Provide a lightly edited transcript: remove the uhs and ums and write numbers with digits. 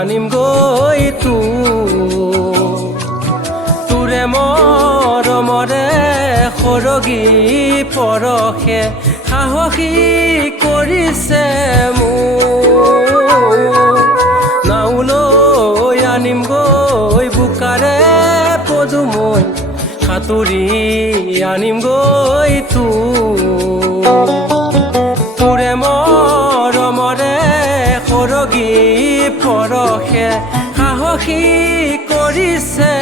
আনিম গৈ তোৰে মৰমৰে সৰগী পৰশে সাহসী কৰিছে মোক নাওলৈ আনিম গৈ বোকাৰে পদুমৈ সাঁতুৰি আনিম গৈ তোৰে মৰমৰে সৰগী পৰশে সাহসী কৰিছে